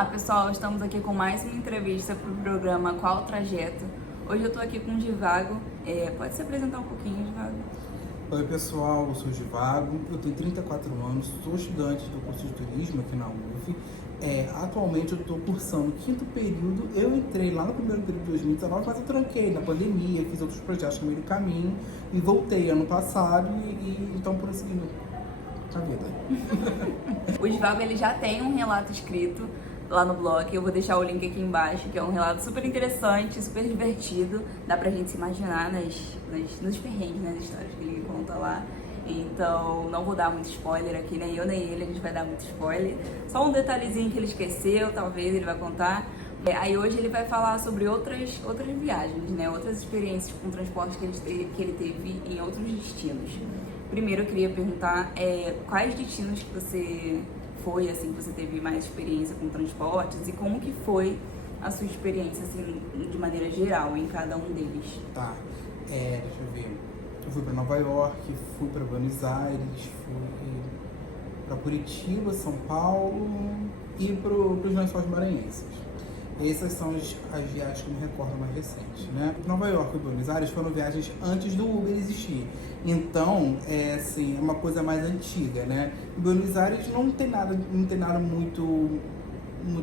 Olá pessoal, estamos aqui com mais uma entrevista para o programa Qual o Trajeto. Hoje eu estou aqui com o Divago. Pode se apresentar um pouquinho, Divago? Oi pessoal, eu sou o Divago, eu tenho 34 anos, sou estudante do curso de turismo aqui na UF. Atualmente eu estou cursando o 5º período. Eu entrei lá no primeiro período de 2019, mas eu tranquei na pandemia, fiz outros projetos no meio do caminho e voltei ano passado e então por seguindo a vida. O Divago ele já tem um relato escrito lá no blog, eu vou deixar o link aqui embaixo, que é um relato super interessante, super divertido, dá pra gente se imaginar nos perrengues, nas histórias que ele conta lá. Então não vou dar muito spoiler aqui, nem eu nem ele, a gente vai dar muito spoiler. Só um detalhezinho que ele esqueceu, talvez ele vai contar. Aí hoje ele vai falar sobre outras viagens, né? Outras experiências com transporte que ele teve em outros destinos. Primeiro eu queria perguntar quais destinos que você foi, assim, que você teve mais experiência com transportes e como que foi a sua experiência, assim, de maneira geral, em cada um deles. Tá, deixa eu ver. Eu fui para Nova York, fui para Buenos Aires, fui para Curitiba, São Paulo e para os Lençóis Maranhenses. Essas são as viagens que eu me recordo mais recentes, né? Nova York e Buenos Aires foram viagens antes do Uber existir. Então, assim, é uma coisa mais antiga, né? Em Buenos Aires não tem nada muito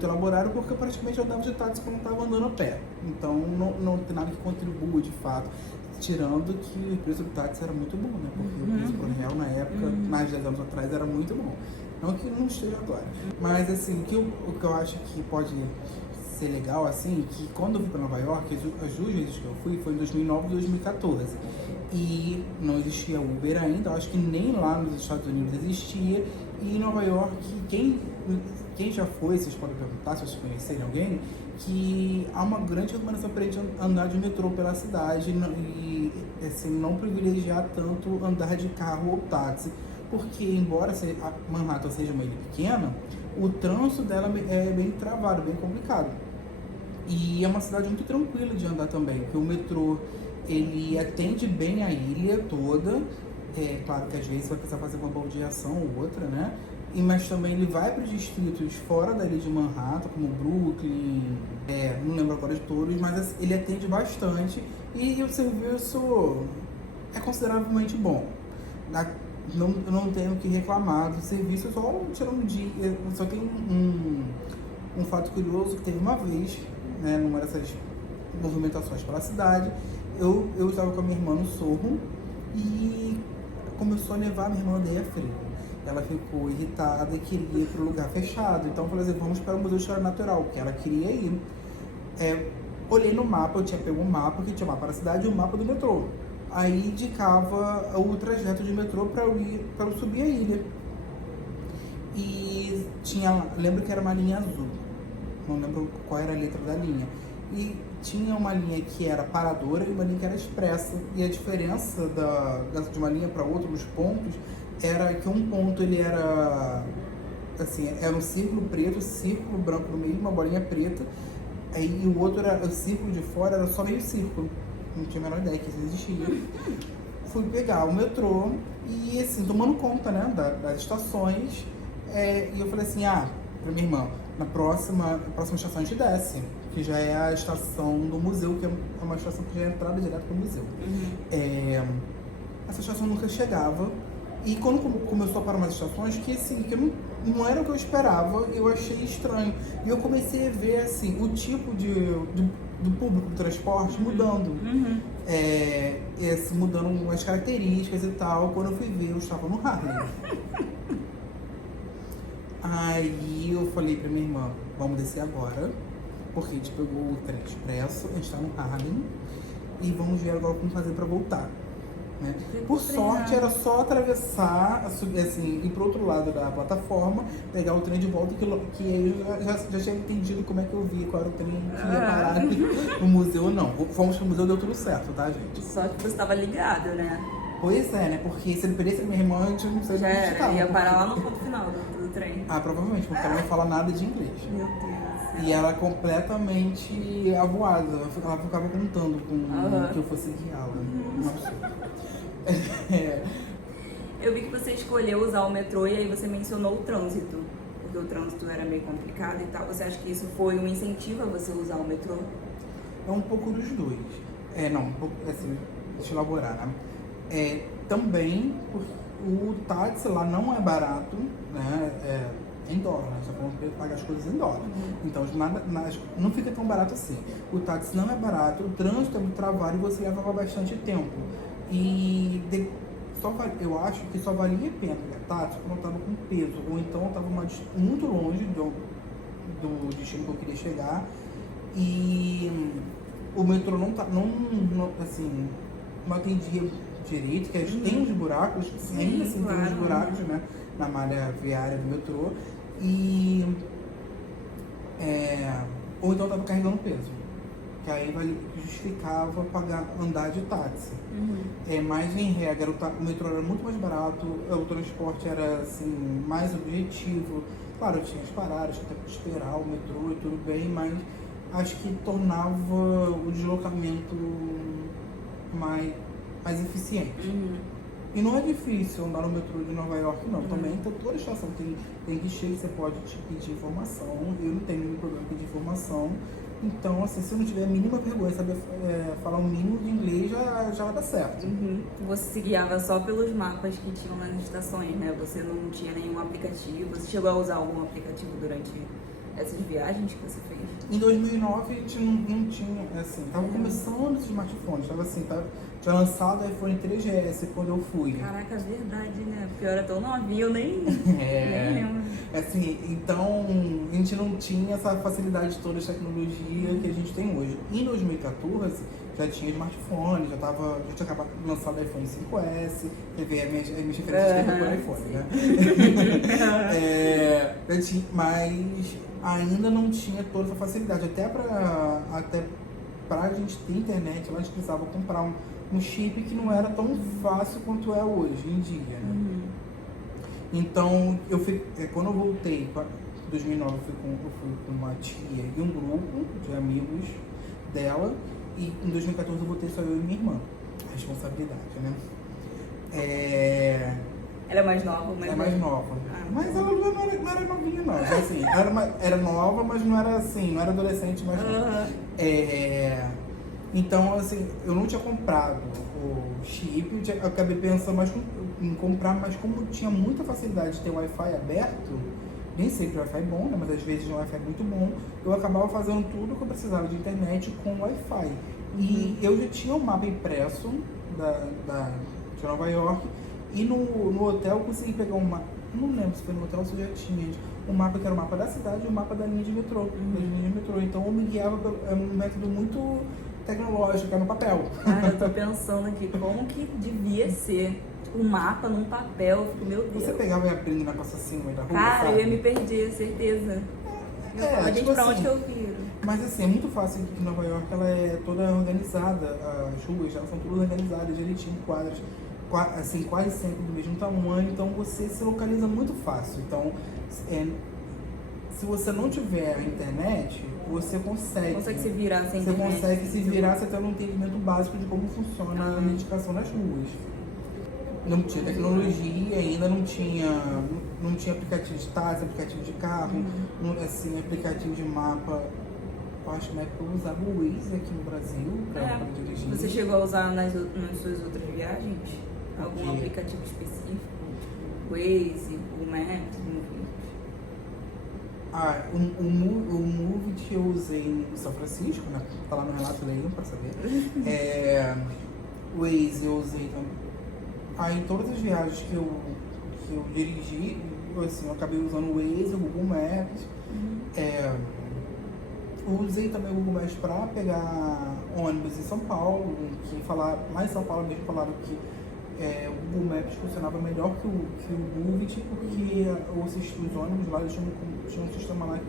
elaborado, porque eu praticamente andava de táxi quando estava andando a pé. Então, não tem nada que contribua, de fato. Tirando que o preço do táxi era muito bom, né? Porque o preço por real, na época, mais de 10 anos atrás, era muito bom. Não que não esteja agora. Mas, assim, o que eu acho que pode ser legal, assim, que quando eu fui para Nova York, as duas vezes que eu fui foi em 2009 e 2014. E não existia Uber ainda, eu acho que nem lá nos Estados Unidos existia. E em Nova York, quem já foi, vocês podem perguntar se vocês conhecerem alguém, que há uma grande recomendação para a gente andar de metrô pela cidade e assim, não privilegiar tanto andar de carro ou táxi. Porque, embora a Manhattan seja uma ilha pequena, o trânsito dela é bem travado, bem complicado. E é uma cidade muito tranquila de andar também, porque o metrô ele atende bem a ilha toda. Claro que às vezes vai precisar fazer uma baldeação ou outra, né? Mas também ele vai para os distritos fora da ilha de Manhattan, como Brooklyn, não lembro agora de todos, mas ele atende bastante e o serviço é consideravelmente bom. Eu não tenho o que reclamar do serviço, só tirando um dia. Só tem um fato curioso que teve uma vez, né, numa dessas movimentações pela cidade, eu estava com a minha irmã no Sorro e começou a nevar, minha irmã odeia frio. Ela ficou irritada e queria ir para o lugar fechado. Então eu falei assim, vamos para o Museu de História Natural, que ela queria ir. Olhei no mapa, eu tinha pego um mapa que tinha o mapa da cidade e o mapa do metrô. Aí indicava o trajeto de metrô para eu subir a ilha. E lembro que era uma linha azul, não lembro qual era a letra da linha. E tinha uma linha que era paradora e uma linha que era expressa. E a diferença de uma linha para outra, nos pontos, era que um ponto ele era assim, era um círculo preto, círculo branco no meio, uma bolinha preta. Aí o outro era o círculo de fora, era só meio círculo. Não tinha a menor ideia que isso existia. Fui pegar o metrô e assim, tomando conta, né, das estações. E eu falei assim, pra minha irmã, na próxima estação a gente desce, que já é a estação do museu, que é uma estação que já é entrada direto pro museu. Essa estação nunca chegava. E quando começou a parar umas estações, que assim, que não era o que eu esperava, eu achei estranho. E eu comecei a ver, assim, o tipo do público do transporte mudando. Mudando as características e tal. Quando eu fui ver, eu estava no Harlem. Aí eu falei pra minha irmã, vamos descer agora, porque a gente pegou o trem expresso, a gente tá no Harlem, e vamos ver agora como fazer pra voltar. Né? Por sorte, era só atravessar, assim, ir pro outro lado da plataforma, pegar o trem de volta, que eu já tinha entendido como é que eu via, qual era o trem que ia parar no museu ou não. Fomos pro museu, deu tudo certo, tá, gente? Só que você estava ligado, né? Pois é, né? Porque se ele perdesse a minha irmã, a gente não sei Já onde estava. ia parar lá no ponto final do trem. Provavelmente, porque ela não fala nada de inglês. Meu Deus. E ela completamente avoada. Ela ficava contando que eu fosse guiá-la. Eu vi que você escolheu usar o metrô e aí você mencionou o trânsito. porque o trânsito era meio complicado e tal. Você acha que isso foi um incentivo a você usar o metrô? É um pouco dos dois. Um pouco, assim, deixa eu elaborar, né? Também, o táxi lá não é barato, né? Em dólar, né? Só vamos pagar as coisas em dólar. Então, não fica tão barato assim. O táxi não é barato, o trânsito é muito travado e você leva bastante tempo. E eu acho que só valia a pena pegar táxi quando eu estava com peso, ou então eu estava muito longe do destino que eu queria chegar. E o metrô não atendia direito, que a gente tem uns buracos, ainda assim tem uns buracos, né, na malha viária do metrô, ou então eu tava carregando peso, que aí justificava andar de táxi. Mas em regra o metrô era muito mais barato, o transporte era assim, mais objetivo. Claro, eu tinha as paradas, tinha que esperar o metrô e tudo bem, mas acho que tornava o deslocamento mais eficiente. E não é difícil andar no metrô de Nova York, não. Também então, toda estação tem guichê que você pode pedir informação. Eu não tenho nenhum problema com pedir informação. Então, assim, se eu não tiver a mínima vergonha, saber falar o mínimo de inglês, já vai dar certo. Você se guiava só pelos mapas que tinham nas estações, né? Você não tinha nenhum aplicativo. Você chegou a usar algum aplicativo durante essas viagens que você fez? Em 2009 a gente não tinha, assim, tava começando os smartphones, tinha lançado o iPhone 3GS quando eu fui. Caraca, é verdade, né? Porque eu era tão novinha, eu nem lembro. Assim, então a gente não tinha essa facilidade toda de tecnologia que a gente tem hoje. Em 2014 já tinha smartphone, já tinha acabado de lançar o iPhone 5S, teve as minhas referências por iPhone, né? Mas ainda não tinha toda essa facilidade. Até pra gente ter internet, a gente precisava comprar um chip que não era tão fácil quanto é hoje em dia, né? Então, quando eu voltei em 2009, eu fui com uma tia e um grupo de amigos dela, e em 2014 eu voltei só eu e minha irmã. A responsabilidade, né? Ela é mais nova, mas... É mais nova. Mas ela não era novinha, não. Assim, era nova, mas não era assim, não era adolescente, mas não. Então, assim, eu não tinha comprado o chip, eu acabei pensando mais em comprar, mas como tinha muita facilidade de ter Wi-Fi aberto, nem sempre o Wi-Fi é bom, né, mas às vezes o Wi-Fi é muito bom, eu acabava fazendo tudo que eu precisava de internet com Wi-Fi. E eu já tinha um mapa impresso de Nova York, e no hotel eu consegui pegar um mapa, não lembro se foi no hotel ou se já tinha, um mapa que era o mapa da cidade e o mapa da linha de metrô, das linhas de metrô. Então eu me guiava por um método muito tecnológico, que é no papel. Eu tô pensando aqui, como que devia ser um mapa num papel, eu fico, meu Deus. Você pegava e aprendia na costa assim, da rua, Cara, sabe? eu ia me perder, certeza. Gente, tipo pra assim, onde que eu viro? Mas assim, é muito fácil que Nova York ela é toda organizada, as ruas elas são todas organizadas, direitinho, quadras, assim, quase sempre do mesmo tamanho, então você se localiza muito fácil. Então, se você não tiver a internet, você consegue se virar sem Você internet. consegue se virar, você tem um entendimento básico de como funciona a medicação nas ruas. Não tinha tecnologia ainda, não tinha aplicativo de táxi, aplicativo de carro, assim, aplicativo de mapa. Eu acho que na época eu usava o Waze aqui no Brasil pra dirigir. Você chegou a usar nas suas outras viagens? Algum aplicativo específico? Waze, Google Maps, o Movit eu usei em São Francisco, né? Tá lá no relato, leiam pra saber. O Waze eu usei também. Em todas as viagens que eu dirigi, eu acabei usando o Waze, o Google Maps. Eu usei também o Google Maps para pegar ônibus em São Paulo, que lá em São Paulo mesmo falaram que o Google Maps funcionava melhor que o Movit, porque os ônibus lá tinham um sistema lá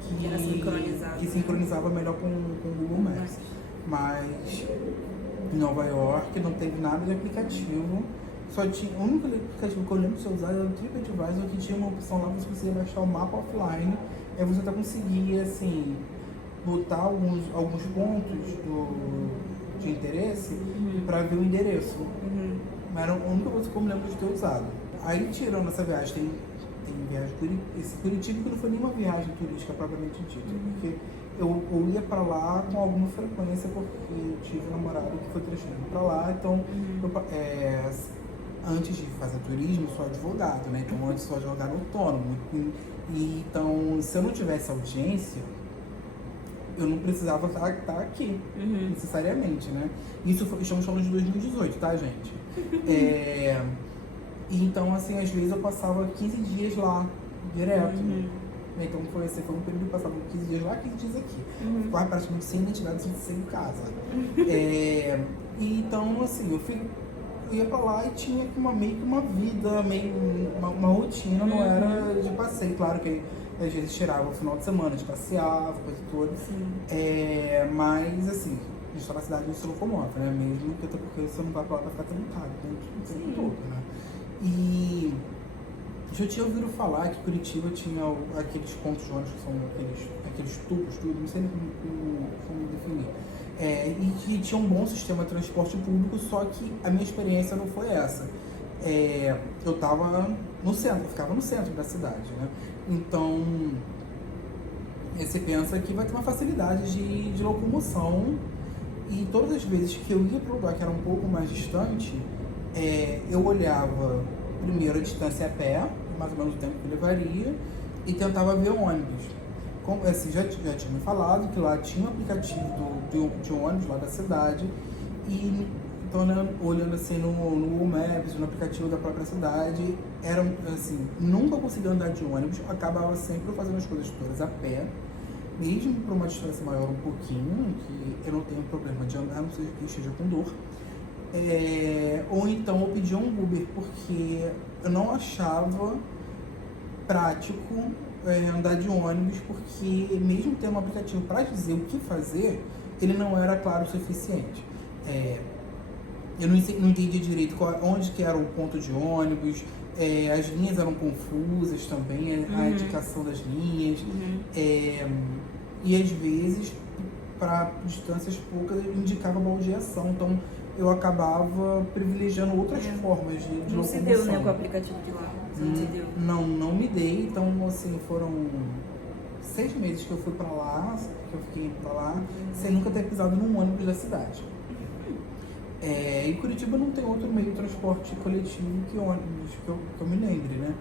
que era sincronizado, que sincronizava melhor com o Google Maps. Mas em Nova York não teve nada de aplicativo. O único aplicativo que eu lembro de usar era o TripAdvisor, que tinha uma opção lá que você conseguia baixar o mapa offline. Aí você até conseguia, assim, botar alguns pontos de interesse para ver o endereço. Mas era a única coisa que eu me lembro de ter usado. Aí, tirando essa viagem, tem viagem esse Curitiba que não foi nenhuma viagem turística propriamente dita, porque eu ia pra lá com alguma frequência porque eu tive um namorado que foi transferido pra lá, então antes de fazer turismo eu sou advogado, né? Então antes eu sou advogado autônomo. E então, se eu não tivesse audiência, eu não precisava estar aqui, necessariamente, né? Estamos falando de 2018, tá, gente? Então, assim, às vezes eu passava 15 dias lá, direto. Então foi um período que eu passava 15 dias lá, 15 dias aqui. Quase praticamente sem identidade, sem casa. E então, assim, eu ia pra lá e tinha meio que uma vida, uma rotina, não era de passeio. Claro que às vezes tirava o final de semana, de passeava, coisa toda. Mas, assim, a gente tá na cidade e se locomove, né? Mesmo que até porque você não vai pra lá pra ficar trancado, né? O tempo todo, né? E eu já tinha ouvido falar que Curitiba tinha aqueles pontos de ônibus que são aqueles tubos, tudo, não sei nem como definir. E tinha um bom sistema de transporte público, só que a minha experiência não foi essa. Eu tava no centro, eu ficava no centro da cidade, né? Então, você pensa que vai ter uma facilidade de locomoção, e todas as vezes que eu ia para um lugar que era um pouco mais distante, eu olhava primeiro a distância a pé, mais ou menos o tempo que levaria, e tentava ver o ônibus. Como, assim, já tinha me falado que lá tinha um aplicativo de ônibus lá da cidade, e então, olhando assim no Google Maps, no aplicativo da própria cidade, assim, nunca conseguia andar de ônibus, acabava sempre fazendo as coisas todas a pé, mesmo para uma distância maior um pouquinho, que eu não tenho problema de andar, não seja que esteja com dor. Ou então eu pedia um Uber, porque eu não achava prático andar de ônibus, porque mesmo tendo um aplicativo para dizer o que fazer, ele não era claro o suficiente. Eu não entendia direito onde que era o ponto de ônibus, as linhas eram confusas também, a indicação das linhas, e às vezes, para distâncias poucas, indicava baldeação, então eu acabava privilegiando outras formas de locomoção. Não se deu, né, com o aplicativo de lá? Você não se deu? Não me dei, então assim, foram 6 meses que eu fui pra lá, que eu fiquei pra lá, sem nunca ter pisado num ônibus da cidade. Em Curitiba não tem outro meio de transporte coletivo que ônibus, que eu me lembre, né?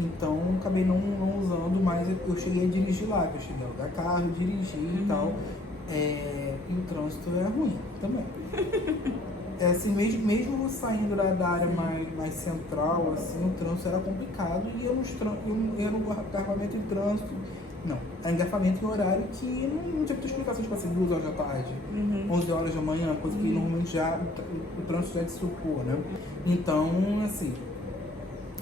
Então acabei não usando, mas eu cheguei a dirigir lá, eu cheguei a alugar carro, dirigir e tal. E o trânsito é ruim também. Assim, mesmo saindo da área mais central, assim, o trânsito era complicado e eu no engarrafamento em trânsito. Não, era engarrafamento em horário que não tinha muita explicação, tipo assim, 2 horas da tarde, 11 horas da manhã, coisa que normalmente já o trânsito já dissipou, né? Então, assim,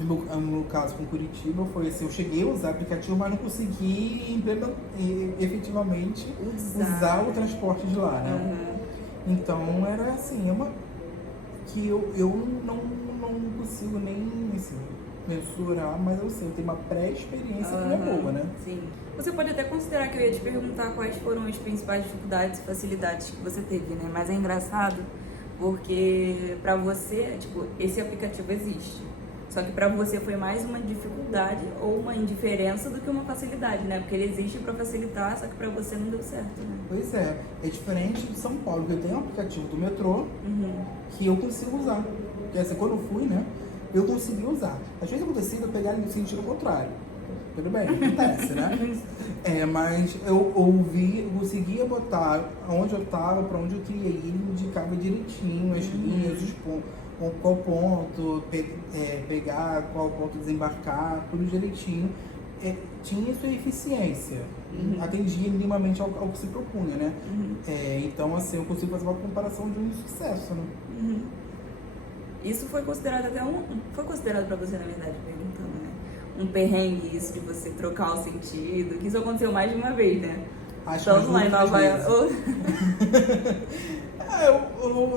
no meu caso com Curitiba foi assim, eu cheguei a usar aplicativo, mas não consegui efetivamente usar o transporte de lá, né? Então era assim, que eu não consigo nem assim, mensurar, mas eu sei, eu tenho uma pré-experiência que é boa, né? Sim. Você pode até considerar que eu ia te perguntar quais foram as principais dificuldades e facilidades que você teve, né? Mas é engraçado porque pra você, tipo, esse aplicativo existe. Só que pra você foi mais uma dificuldade ou uma indiferença do que uma facilidade, né? Porque ele existe pra facilitar, só que pra você não deu certo, né? Pois é diferente de São Paulo, que eu tenho um aplicativo do metrô que eu consigo usar. Porque assim, quando eu fui, né, eu consegui usar. Às vezes acontecia de eu pegar no sentido contrário. Tudo bem, acontece, né? Mas eu conseguia botar onde eu tava, pra onde eu queria ir, ele indicava direitinho as linhas, os pontos, qual ponto pegar, qual ponto desembarcar, tudo direitinho. Tinha sua eficiência, atendia minimamente ao que se propunha, né? Então, assim, eu consigo fazer uma comparação de um sucesso, né? Isso foi considerado foi considerado pra você, na verdade, perguntando, né? Um perrengue, isso de você trocar o sentido, que isso aconteceu mais de uma vez, né? Estamos lá em Nova York.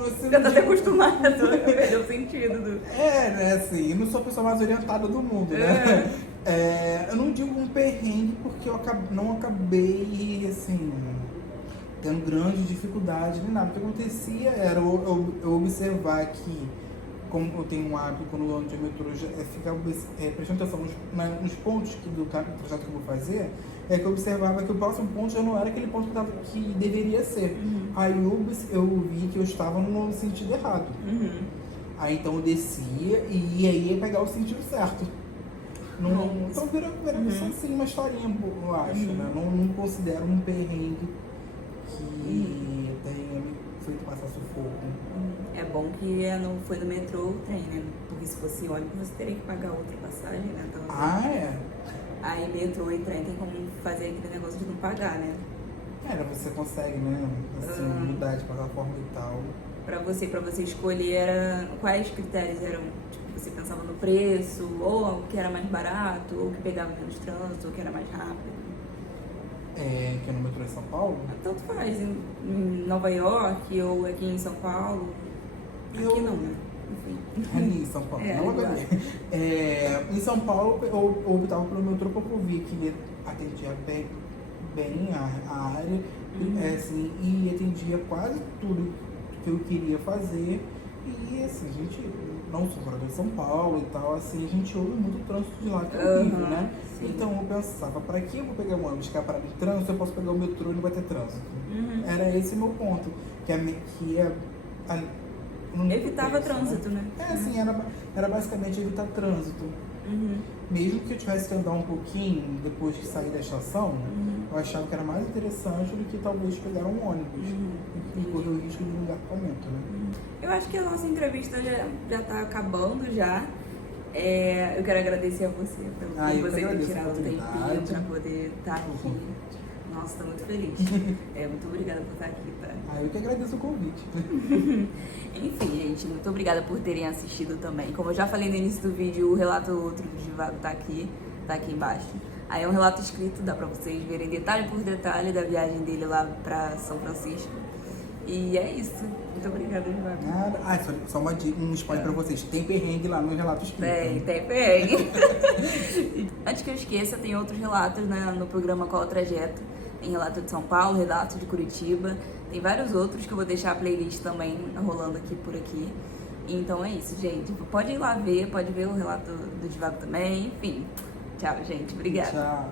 Você tá até acostumado a perder o sentido do... né, assim, eu não sou a pessoa mais orientada do mundo, né? Eu não digo um perrengue porque eu não acabei, assim, tendo grande dificuldade nem nada. O que acontecia era eu observar que como eu tenho um hábito, quando eu ando de metrô, é ficar prestando atenção nos pontos do trajeto que eu vou fazer, é que eu observava que o próximo ponto já não era aquele ponto que deveria ser. Aí eu vi que eu estava no sentido errado. Aí então eu descia e aí ia pegar o sentido certo. Então vira só assim uma historinha, eu acho, né? Não considero um perrengue que tenha me feito passar sufoco. É bom que não foi no metrô ou trem, né? Porque se fosse ônibus, você teria que pagar outra passagem, né? Então, aí metrô e trem tem como fazer aquele negócio de não pagar, né? Você consegue, né? Assim, mudar de plataforma e tal. Pra você escolher, quais critérios eram? Tipo, você pensava no preço, ou o que era mais barato, ou o que pegava menos trânsito, ou o que era mais rápido? Que é no metrô de São Paulo? Tanto faz, em Nova York ou aqui em São Paulo. Aqui não, né? Enfim. Ali em São Paulo, não em São Paulo eu optava pelo metrô porque eu vi que ele atendia bem a área, assim, e atendia quase tudo que eu queria fazer. E assim, a gente não sou morador de São Paulo e tal, assim, a gente ouve muito trânsito de lá, que é horrível, né? Sim. Então eu pensava, para que eu vou pegar um ônibus que é para mim trânsito, eu posso pegar o metrô e não vai ter trânsito. Era esse o meu ponto, evitava trânsito, né? Assim, era basicamente evitar trânsito. Mesmo que eu tivesse que andar um pouquinho depois de sair da estação, eu achava que era mais interessante do que talvez pegar um ônibus e correr o risco de um engarrafamento, né? Eu acho que a nossa entrevista já tá acabando já. Eu quero agradecer a você por você ter tirado o tempinho para poder estar aqui. Nossa, tô muito feliz. Muito obrigada por estar aqui, tá? Eu que agradeço o convite. Enfim, gente, muito obrigada por terem assistido também. Como eu já falei no início do vídeo, o relato outro do Divago tá aqui embaixo. Aí é um relato escrito, dá pra vocês verem detalhe por detalhe da viagem dele lá pra São Francisco. E é isso. Muito obrigada, Divago. Nada. Só um spoiler pra vocês. Tem perrengue lá no relato escrito. Tem perrengue. Antes que eu esqueça, tem outros relatos, né, no programa Qual o Trajeto. Tem relato de São Paulo, relato de Curitiba. Tem vários outros que eu vou deixar a playlist também rolando aqui por aqui. Então é isso, gente. Pode ir lá ver, pode ver o relato do Divago também. Enfim. Tchau, gente. Obrigada. Tchau.